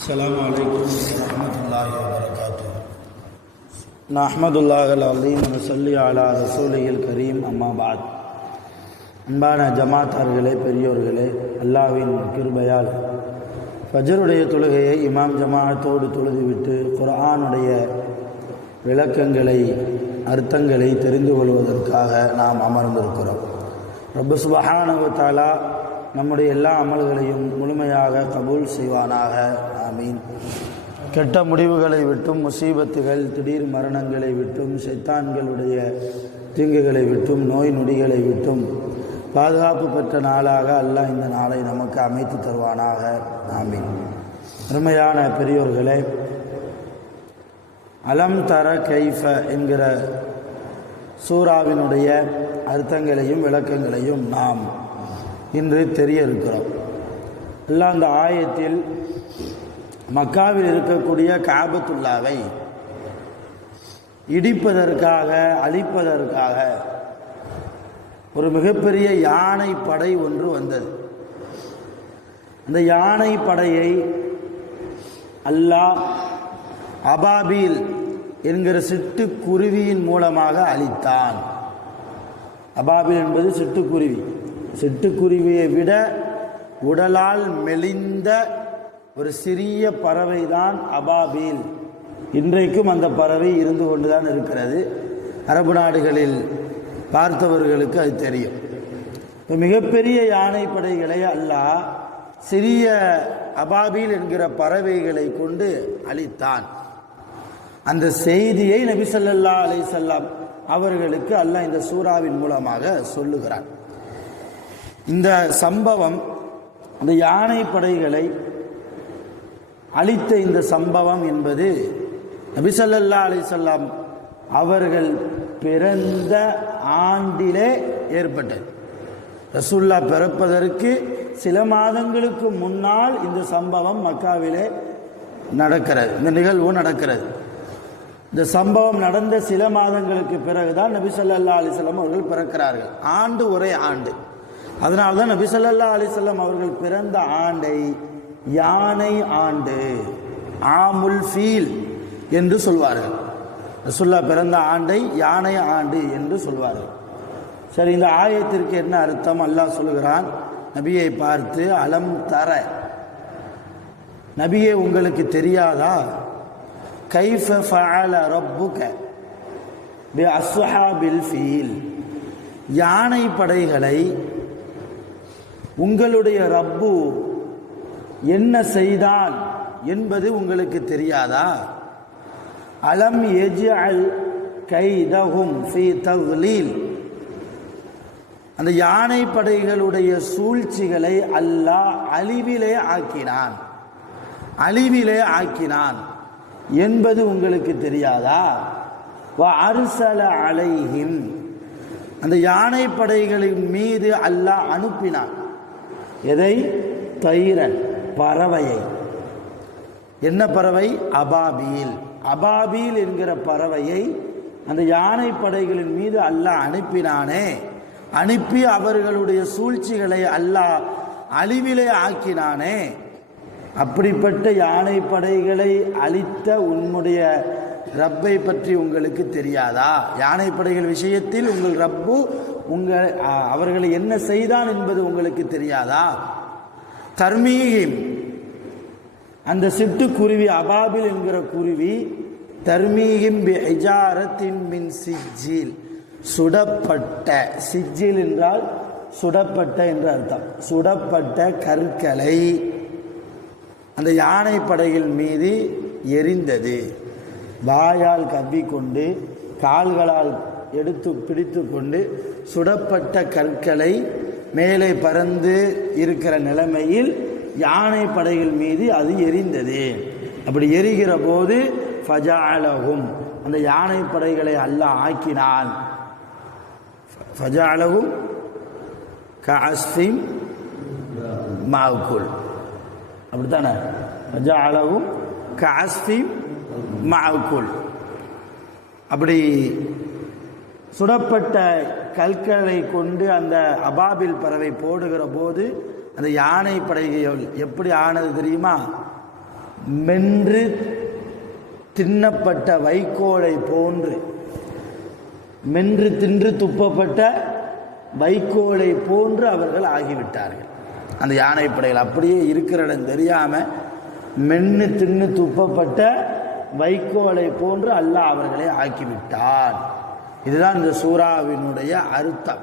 السلام عليكم ورحمة الله وبركاته. نحمد الله العظيم ونصلي على رسوله الكريم أما بعد. அன்பான ஜமாத்தார்களே, பெரியோர்களே, அல்லாஹ்வின் கிருபையால் ஃபஜ்ருடைய தொழுகையை இமாம் ஜமாஅத்தோடு தொழுதுவிட்டு குர்ஆனுடைய விளக்கங்களை, அர்த்தங்களை தெரிந்து கொள்வதற்காக நாம் அமர்ந்திருக்கிறோம். ரப்பு சுப்ஹானஹு வ தஆலா நம்முடைய எல்லா அமல்களையும் முழுமையாக கபூல் செய்வானாக. ஆமீன். கெட்ட முடிவுகளை விட்டும், முசீபத்துகள், திடீர் மரணங்களை விட்டும், ஷைத்தான்களுடைய தீங்குகளை விட்டும், நோய் நொடிகளை விட்டும் பாதுகாப்பு பெற்ற நாளாக அல்லாஹ் இந்த நாளை நமக்கு அமைத்து தருவானாக. ஆமீன். அருமையான பெரியோர்களே, அலம் தர கைஃப என்கிற சூராவினுடைய அர்த்தங்களையும் விளக்கங்களையும் நாம் இன்று தெரிய இருக்கிறோம். எல்லாம் அந்த ஆயத்தில் மக்காவில் இருக்கக்கூடிய காபத்துல்லாவை இடிப்பதற்காக, அழிப்பதற்காக ஒரு மிகப்பெரிய யானை படை ஒன்று வந்தது. அந்த யானை படையை அல்லாஹ் அபாபீல் என்கிற சிட்டுக்குருவியின் மூலமாக அழித்தான். அபாபீல் என்பது சிட்டுக்குருவி. சிட்டுக்குருவியை விட உடலால் மெலிந்த ஒரு சிறிய பறவை தான் அபாபீல். இன்றைக்கும் அந்த பறவை இருந்து கொண்டுதான் இருக்கிறது. அரபு நாடுகளில் பார்த்தவர்களுக்கு அது தெரியும். மிகப்பெரிய யானை படைகளை அல்லாஹ் சிறிய அபாபீல் என்கிற பறவைகளை கொண்டு அழித்தான். அந்த செய்தியை நபி ஸல்லல்லாஹு அலைஹி வஸல்லம் அவர்களுக்கு அல்லாஹ் இந்த சூராவின் மூலமாக சொல்லுகிறான். இந்த சம்பவம், இந்த யானை படைகளை அழித்த இந்த சம்பவம் என்பது நபி ஸல்லல்லாஹு அலைஹி வஸல்லம் அவர்கள் பிறந்த ஆண்டிலே ஏற்பட்டது. ரசூலுல்லாஹ் பிறப்பதற்கு சில மாதங்களுக்கு முன்னால் இந்த சம்பவம் மக்காவிலே நடக்கிறது. இந்த நிகழ்வு நடக்கிறது. இந்த சம்பவம் நடந்த சில மாதங்களுக்கு பிறகுதான் நபி ஸல்லல்லாஹு அலைஹி வஸல்லம் அவர்கள் பிறக்கிறார்கள். ஆண்டு ஒரே ஆண்டு. அதனால்தான் நபி ஸல்லல்லாஹு அலைஹி வஸல்லம் அவர்கள் பிறந்த ஆண்டை யானை ஆண்டு, ஆமுல் ஃபீல் என்று சொல்வார்கள். ரசூலுல்லாஹ் பிறந்த ஆண்டை யானை ஆண்டு என்று சொல்வார்கள். சரி, இந்த ஆயத்திற்கு என்ன அர்த்தம்? அல்லாஹ் சொல்கிறான் நபியை பார்த்து, அலம் தர, நபியே உங்களுக்கு தெரியாதா, கைஃப ஃபஅல ரப்புக பி அஸ்ஹாபில் ஃபீல், யானை படைகளை உங்களுடைய ரப்பு என்ன செய்தான் என்பது உங்களுக்கு தெரியாதா? அலம் யஜ்அல் கைதஹும் ஃபீ தக்லீல், அந்த யானை படைகளுடைய சூழ்ச்சிகளை அல்லாஹ் அழிவிலே ஆக்கினான், அழிவிலே ஆக்கினான் என்பது உங்களுக்கு தெரியாதா? வ அர்ஸல அலைஹிம், அந்த யானை படைகளின் மீது அல்லாஹ் அனுப்பினான். எதை? தைரன், பறவையை. என்ன பறவை? அபாபீல். அபாபீல் என்கிற பறவையை அந்த யானை படைகளின் மீது அல்லாஹ் அனுப்பினானே, அனுப்பி அவர்களுடைய சூழ்ச்சிகளை அல்லாஹ் அழிவிலே ஆக்கினானே, அப்படிப்பட்ட யானை படைகளை அழித்த உன்னுடைய ரப்பை பற்றி உங்களுக்கு தெரியாதா? யானை படைகள் விஷயத்தில் உங்கள் ரப்பு அவர்களை என்ன செய்தான் என்பது உங்களுக்கு தெரியாதா? தர்மீஹிம், அந்த சிட்டுக்குருவி அபாபில் என்கிற குருவி, தர்மீஹிம் பி ஹிஜாரத்தின் மின் சிஜ்ஜில், சுடப்பட்ட, சிஜ்ஜில் என்றால் சுடப்பட்ட என்று அர்த்தம், சுடப்பட்ட கற்களை அந்த யானை படைகள் மீது எரிந்தது. வாயால் கவ்விக்கொண்டு, கால்களால் எடுத்து பிடித்து கொண்டு சுடப்பட்ட கற்களை மேலே பறந்து இருக்கிற நிலைமையில் யானை படைகள் மீது அது எரிந்தது. அப்படி எரிகிற போது ஃபஜஅலஹும், அந்த யானை படைகளை அல்லாஹ் ஆக்கினான். ஃபஜஅலஹும் கஅஸ்ஃபின் மஅகுல், அப்படித்தானே? ஃபஜஅலஹும் கஅஸ்ஃபின் மஅகுல். அப்படி சுடப்பட்ட கற்களை கொண்டு அந்த அபாபில் பறவை போடுகிற போது அந்த யானை படைகள் எப்படி ஆனது தெரியுமா? மென்று தின்னப்பட்ட வைக்கோலை போன்று, மென்று தின்று துப்பப்பட்ட வைக்கோலை போன்று அவர்கள் ஆகிவிட்டார்கள். அந்த யானைப்படைகள் அப்படியே இருக்கிற இடம் தெரியாமல் மென்று தின்னு துப்பப்பட்ட வைக்கோலை போன்று அல்லாஹ் அவர்களை ஆக்கிவிட்டான். இதுதான் இந்த சூறாவினுடைய அர்த்தம்.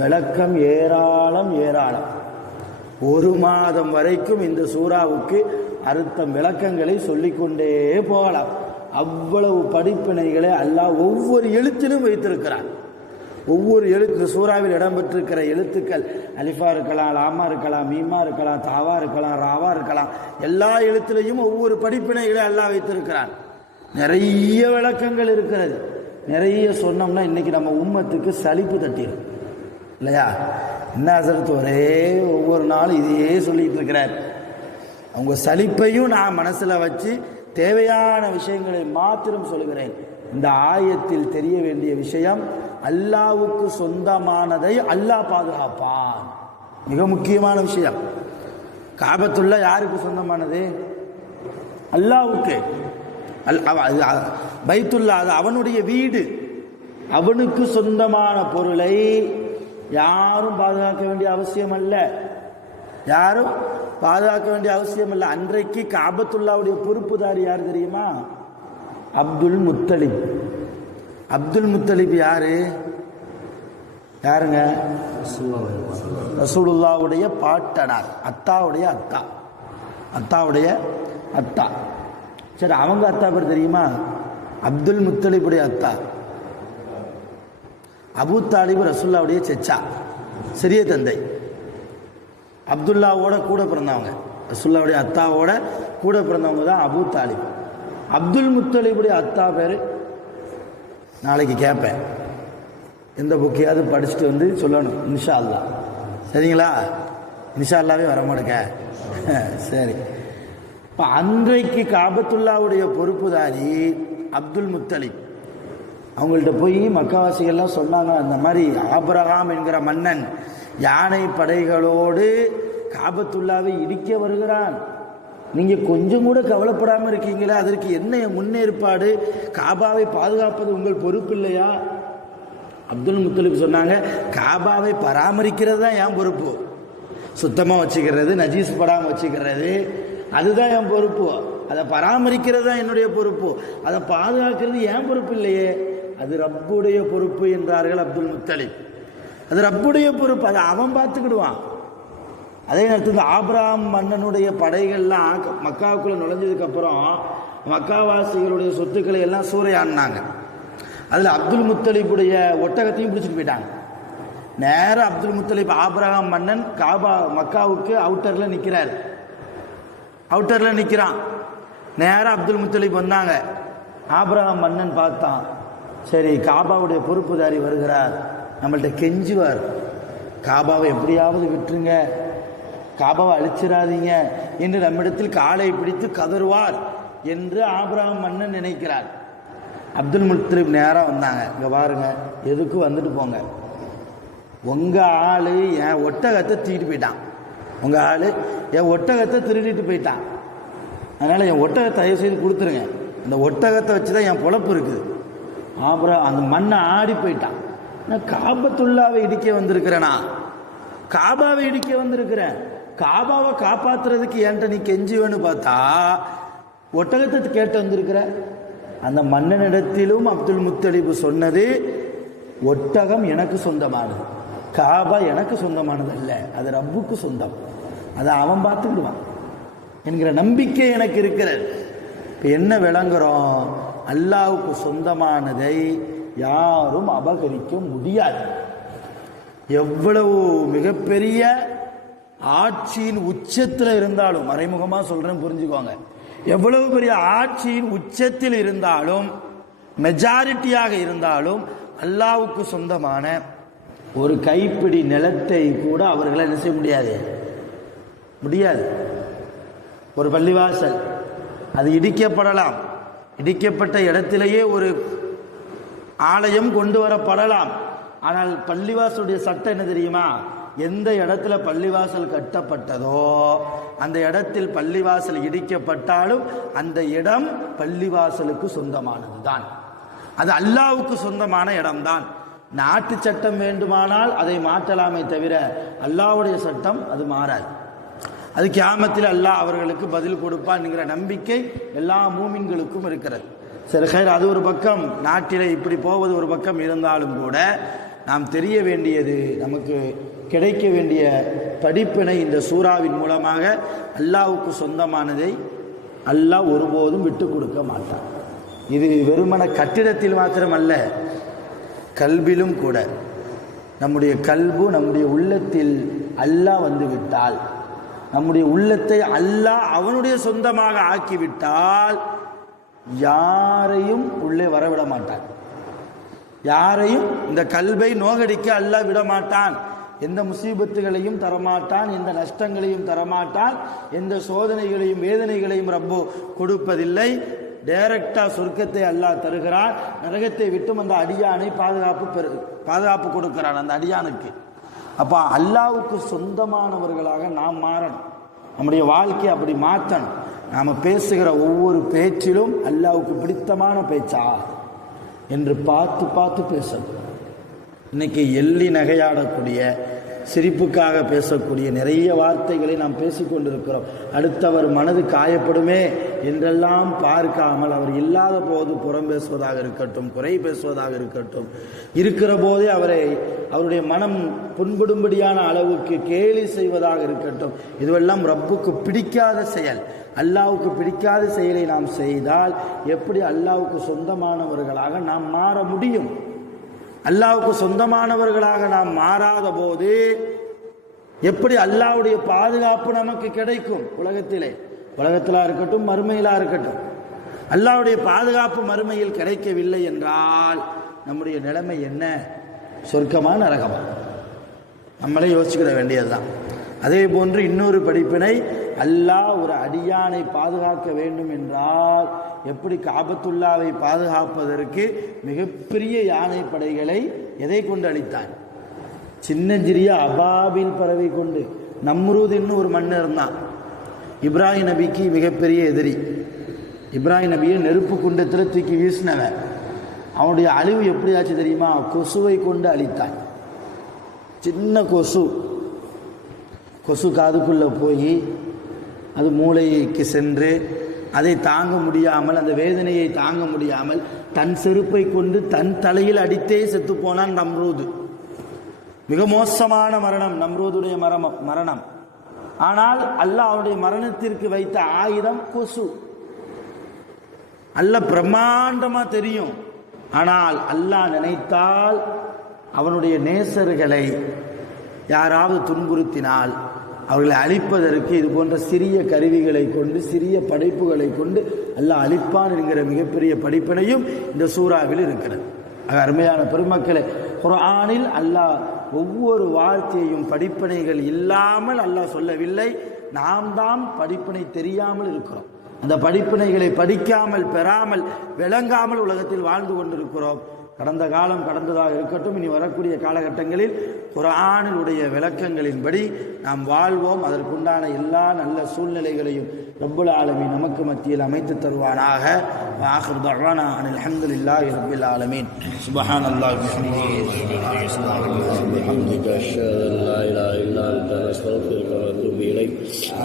விளக்கம் ஏராளம் ஏராளம். ஒரு மாதம் வரைக்கும் இந்த சூறாவுக்கு அர்த்தம் விளக்கங்களை சொல்லிக்கொண்டே போகலாம். அவ்வளவு படிப்பினைகளை அல்லாஹ் ஒவ்வொரு எழுத்திலும் வைத்திருக்கிறான். ஒவ்வொரு எழுத்து, இந்த சூறாவில் இடம்பெற்றிருக்கிற எழுத்துக்கள் அலிஃபா இருக்கலாம், லாமா இருக்கலாம், மீமா இருக்கலாம், தாவா இருக்கலாம், ராவா இருக்கலாம், எல்லா எழுத்துலையும் ஒவ்வொரு படிப்பினைகளை அல்லாஹ் வைத்திருக்கிறான். நிறைய விளக்கங்கள் இருக்கிறது. நிறைய சொன்னோம்னா இன்னைக்கு நம்ம உம்மத்துக்கு சலிப்பு தட்டிடும் இல்லையா? என்ன ஹசரத் ஒரே ஒவ்வொரு நாளும் இதையே சொல்லிட்டு இருக்கிறார். அவங்க சலிப்பையும் நான் மனசில் வச்சு தேவையான விஷயங்களை மாத்திரம் சொல்கிறேன். இந்த ஆயத்தில் தெரிய வேண்டிய விஷயம், அல்லாஹ்வுக்கு சொந்தமானதை அல்லாஹ் பாதுகாப்பான். மிக முக்கியமான விஷயம். காபத்துல்லா யாருக்கு சொந்தமானது? அல்லாஹ்வுக்கு. பைத்துல்லா அது அவனுடைய வீடு. அவனுக்கு சொந்தமான பொருளை யாரும் பாதுகாக்க வேண்டிய அவசியம் அல்ல. யாரும் பாதுகாக்க வேண்டிய அவசியம் இல்லை. அன்றைக்கு காபத்துல்லாவுடைய பொறுப்புதாரி யார் தெரியுமா? அப்துல் முத்தலிப். அப்துல் முத்தலிப் யாரு? யாருங்க? ரசூலுல்லாவுடைய பாட்டனார், அத்தாவுடைய அத்தா, அத்தாவுடைய அத்தா. சரி, அவங்க அத்தா பேர் தெரியுமா? அப்துல் முத்தலிபுடைய அத்தா. அபு தாலிப் ரசூலுல்லாவுடைய செச்சா, சிறிய தந்தை. அப்துல்லாவோட கூட பிறந்தவங்க, ரசூலுல்லாவுடைய அத்தாவோட கூட பிறந்தவங்க தான் அபு தாலிப். அப்துல் முத்தலிபுடைய அத்தா பேர் நாளைக்கு கேட்பேன். எந்த புக்கையாவது படிச்சுட்டு வந்து சொல்லணும் இன்ஷா அல்லா. சரிங்களா? இன்ஷா அல்லாவே வரமாட்டேங்க. சரி, இப்போ அன்றைக்கு காபத்துல்லாவுடைய பொறுப்புதாரி அப்துல் முத்தலிப். அவங்கள்ட்ட போய் மக்காவாசிகள்லாம் சொன்னாங்க, அந்த மாதிரி ஆபிரகாம் என்கிற மன்னன் யானை படைகளோடு காபத்துல்லாவை இடிக்க வருகிறான். நீங்கள் கொஞ்சம் கூட கவலைப்படாமல் இருக்கீங்களா? அதற்கு என்ன முன்னேற்பாடு? காபாவை பாதுகாப்பது உங்கள் பொறுப்பு இல்லையா? அப்துல் முத்தலிப் சொன்னாங்க, காபாவை பராமரிக்கிறது தான் என் பொறுப்பு. சுத்தமாக வச்சுக்கிறது, நஜீஸ் படாமல் வச்சுக்கிறது, அதுதான் என் பொறுப்பு. அதை பராமரிக்கிறது தான் என்னுடைய பொறுப்பு. அதை பாதுகாக்கிறது என் பொறுப்பு இல்லையே, அது ரப்புடைய பொறுப்பு என்றார்கள் அப்துல் முத்தலிப். அது ரப்புடைய பொறுப்பு, அதை அவன் பார்த்துக்கிடுவான். அதே நேரத்தில் ஆபிரகாம் மன்னனுடைய படைகள்லாம் மக்காவுக்குள்ளே நுழைஞ்சதுக்கப்புறம் மக்காவாசிகளுடைய சொத்துக்களை எல்லாம் சூறையாடினாங்க. அதில் அப்துல் முத்தலிப்புடைய ஒட்டகத்தையும் பிடிச்சிட்டு போயிட்டாங்க. நேராக அப்துல் முத்தலிப் ஆபிரகாம் மன்னன் மக்காவுக்கு அவுட்டரில் நிற்கிறார். அவுட்டரில் நிற்கிறான். நேராக அப்துல் முத்தலிப் வந்தாங்க. ஆபிரகாம் மன்னன் பார்த்தான், சரி காபாவுடைய பொறுப்புதாரி வருகிறார், நம்மள்கிட்ட கெஞ்சுவார், காபாவை எப்படியாவது விட்டுருங்க, காபாவை அழிச்சிடாதீங்க என்று நம்மிடத்தில் காலை பிடித்து கதறுவார் என்று ஆபிரகாம் மன்னன் நினைக்கிறார். அப்துல் முத்தலிப் நேராக வந்தாங்க, இங்கே பாருங்க, எதுக்கும் வந்துட்டு போங்க, உங்கள் ஆள் என் ஒட்டகத்தை தூக்கிட்டு போயிட்டான், உங்கள் ஆள் என் ஒட்டகத்தை திருடிட்டு போயிட்டான், அதனால் என் ஒட்டகத்தை தயவு செய்து கொடுத்துருங்க, இந்த ஒட்டகத்தை வச்சு தான் என் பொழப்பு இருக்குது. அப்புறம் அந்த மண்ணை ஆடி போயிட்டான். நான் காபத்துல்லாவை இடிக்க வந்திருக்கிறேனா? காபாவை இடிக்க வந்திருக்கிறேன். காபாவை காப்பாற்றுறதுக்கு என்கிட்ட நீ கெஞ்சுவேன்னு பார்த்தா ஒட்டகத்தை கேட்டு வந்திருக்கிற. அந்த மன்னனிடத்திலும் அப்துல் முத்தலிப் சொன்னது, ஒட்டகம் எனக்கு சொந்தமானது, காபா எனக்கு சொந்தமானது அல்ல, அது ரப்புக்கு சொந்தம், அதை அவன் பார்த்துக்கிடுவான் என்கிற நம்பிக்கை எனக்கு இருக்கிறது. இப்போ என்ன விளங்குறோம்? அல்லாஹ்வுக்கு சொந்தமானதை யாரும் அபகரிக்க முடியாது. எவ்வளவு மிகப்பெரிய ஆட்சியின் உச்சத்தில் இருந்தாலும், மறைமுகமாக சொல்கிறேன் புரிஞ்சுக்கோங்க, எவ்வளவு பெரிய ஆட்சியின் உச்சத்தில் இருந்தாலும், மெஜாரிட்டியாக இருந்தாலும், அல்லாஹ்வுக்கு சொந்தமான ஒரு கைப்பிடி நிலத்தை கூட அவர்களை என்ன செய்ய முடியாது. ஒரு பள்ளிவாசல் அது இடிக்கப்படலாம், இடிக்கப்பட்ட இடத்திலேயே ஒரு ஆலயம் கொண்டு வரப்படலாம். ஆனால் பள்ளிவாசலுடைய சட்டம் என்ன தெரியுமா? எந்த இடத்துல பள்ளிவாசல் கட்டப்பட்டதோ அந்த இடத்தில் பள்ளிவாசல் இடிக்கப்பட்டாலும் அந்த இடம் பள்ளிவாசலுக்கு சொந்தமானது தான். அது அல்லாஹ்வுக்கு சொந்தமான இடம்தான். நாட்டு சட்டம் வேண்டுமானால் அதை மாற்றலாமே தவிர அல்லாஹ்வுடைய சட்டம் அது மாறாது. அது கியாமத்தில் அல்லாஹ் அவர்களுக்கு பதில் கொடுப்பான் என்கிற நம்பிக்கை எல்லா மூமின்களுக்கும் இருக்கிறது. சரி ஹைர், அது ஒரு பக்கம் நாட்டிலே இப்படி போவது ஒரு பக்கம் இருந்தாலும் கூட நாம் தெரிய வேண்டியது, நமக்கு கிடைக்க வேண்டிய படிப்பினை இந்த சூறாவின் மூலமாக அல்லாஹ்வுக்கு சொந்தமானதை அல்லாஹ் ஒருபோதும் விட்டு கொடுக்க மாட்டான். இது வெறுமன கட்டிடத்தில் மாத்திரமல்ல, கல்விலும் கூட. நம்முடைய கல்பு, நம்முடைய உள்ளத்தில் அல்லாஹ் வந்து விட்டால், நம்முடைய உள்ளத்தை அல்லாஹ் அவனுடைய சொந்தமாக ஆக்கிவிட்டால் யாரையும் உள்ளே வரவிட மாட்டான். யாரையும் இந்த கல்வை நோகடிக்க அல்லாஹ் விட மாட்டான். எந்த முசீபத்துகளையும் தரமாட்டான், எந்த நஷ்டங்களையும் தரமாட்டான், எந்த சோதனைகளையும் வேதனைகளையும் ரப்போ கொடுப்பதில்லை. டைரக்டா சொர்க்கத்தை அல்லாஹ் தருகிறான். நரகத்தை விட்டும் அந்த அடியானை பாதுகாப்பு கொடுக்கிறான் அந்த அடியானுக்கு. அப்ப அல்லாஹ்வுக்கு சொந்தமானவர்களாக நாம் மாறணும். நம்முடைய வாழ்க்கையை அப்படி மாற்றணும். நாம் பேசுகிற ஒவ்வொரு பேச்சிலும் அல்லாஹ்வுக்கு பிடித்தமான பேச்சா என்று பார்த்து பார்த்து பேசணும். இன்னைக்கு எள்ளி நகையாடக்கூடிய, சிரிப்புக்காக பேசக்கூடிய நிறைய வார்த்தைகளை நாம் பேசிக்கொண்டிருக்கிறோம். அடுத்தவர் மனது காயப்படுமே என்றெல்லாம் பார்க்காமல், அவர் இல்லாத போது புறம் பேசுவதாக இருக்கட்டும், குறை பேசுவதாக இருக்கட்டும், இருக்கிற போதே அவருடைய மனம் புண்படும்படியான அளவுக்கு கேலி செய்வதாக இருக்கட்டும், இதுவெல்லாம் ரப்புக்கு பிடிக்காத செயல். அல்லாஹ்வுக்கு பிடிக்காத செயலை நாம் செய்தால் எப்படி அல்லாஹ்வுக்கு சொந்தமானவர்களாக நாம் மாற முடியும்? அல்லாஹ்வுக்கு சொந்தமானவர்களாக நாம் மாறாத போது எப்படி அல்லாஹ்வுடைய பாதுகாப்பு நமக்கு கிடைக்கும்? உலகத்திலா இருக்கட்டும், மறுமையிலா இருக்கட்டும், அல்லாஹ்வுடைய பாதுகாப்பு மறுமையில் கிடைக்கவில்லை என்றால் நம்முடைய நிலைமை என்ன? சொர்க்கமா நரகமா? நம்மளே யோசிக்கிற வேண்டியதுதான். அதே போன்று இன்னொரு படிப்பினை, அல்லாஹ் ஒரு அடியானை பாதுகாக்க வேண்டும் என்றால் எப்படி காபத்துல்லாவை பாதுகாப்பதற்கு மிகப்பெரிய யானை படைகளை எதை கொண்டு அளித்தான்? சின்னஞ்சிறிய அபாபில் பறவை கொண்டு. நம்ரூதுன்னு ஒரு மன்னர் இருந்தான், இப்ராஹிம் நபிக்கு மிகப்பெரிய எதிரி. இப்ராஹிம் நபியை நெருப்பு குண்டத்தில் தூக்கி வீசினவன். அவனுடைய அழிவு எப்படி ஆச்சு தெரியுமா? கொசுவை கொண்டு அழித்தான். சின்ன கொசு காதுக்குள்ளே போய் அது மூளைக்கு சென்று அதை தாங்க முடியாமல், அந்த வேதனையை தாங்க முடியாமல் தன் செருப்பை கொண்டு தன் தலையில் அடித்தே செத்து போனான் நம்ரூது. மிக மோசமான மரணம் நம்ரூதுடைய மரணம். ஆனால் அல்லாஹ் அவனுடைய மரணத்திற்கு வைத்த ஆயுதம் கொசு. அல்லாஹ் பிரம்மாண்டமா தெரியும். ஆனால் அல்லாஹ் நினைத்தால் அவனுடைய நேசர்களை யாராவது துன்புறுத்தினால் அவர்களை அழிப்பதற்கு இது போன்ற சிறிய கருவிகளை கொண்டு, சிறிய படைப்புகளை கொண்டு அல்லாஹ் அழிப்பான் என்கிற மிகப்பெரிய படிப்பினையும் இந்த சூறாவில் இருக்கிறது. அருமையான பெருமக்களே, குர்ஆனில் அல்லாஹ் ஒவ்வொரு வார்த்தையையும் படிப்பினைகள் இல்லாமல் அல்லாஹ் சொல்லவில்லை. நாம் தான் படிப்பினை தெரியாமல் இருக்கிறோம். அந்த படிப்பினைகளை படிக்காமல், பெறாமல், விளங்காமல் உலகத்தில் வாழ்ந்து கொண்டிருக்கிறோம். கடந்த காலம் கடந்ததாக இருக்கட்டும், இனி வரக்கூடிய காலகட்டங்களில் குர்ஆனினுடைய விளக்கங்களின்படி நாம் வாழ்வோம். அதற்குண்டான எல்லா நல்ல சூழ்நிலைகளையும் ரப்புல் ஆலமீன் நமக்கு மத்தியில் அமைத்து தருவானாக. ஆகிர் தஅவானா அனில் ஹம்துலில்லாஹி ரப்பில் ஆலமீன். சுப்ஹானல்லாஹி வபிஹம்திஹி அஷ்ஹது அன் லா இலாஹா இல்லா அன்த அஸ்தக்ஃபிருக வ அத்தூபு இலைக்.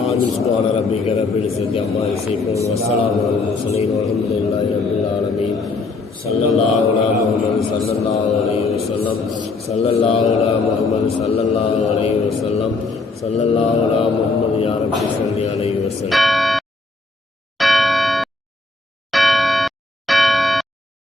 ஆமீன். சுப்ஹான ரப்பிக ரப்பில் இஸ்ஸத்தி அம்மா யசிஃபூன் வ ஸலாமுன் அலல் முர்ஸலீன் வல்ஹம்துலில்லாஹி ரப்பில் ஆலமீன். சல்லல்லாஹு அலா முஹம்மது சல்லல்லாஹு அலைஹி வஸல்லம். சல்லல்லாஹு அலா முஹம்மது சல்லல்லாஹு அலைஹி வஸல்லம். சல்லல்லாஹு அலா முஹம்மது யா ரப்பி ஸல்லி அலைஹி வஸல்லம்.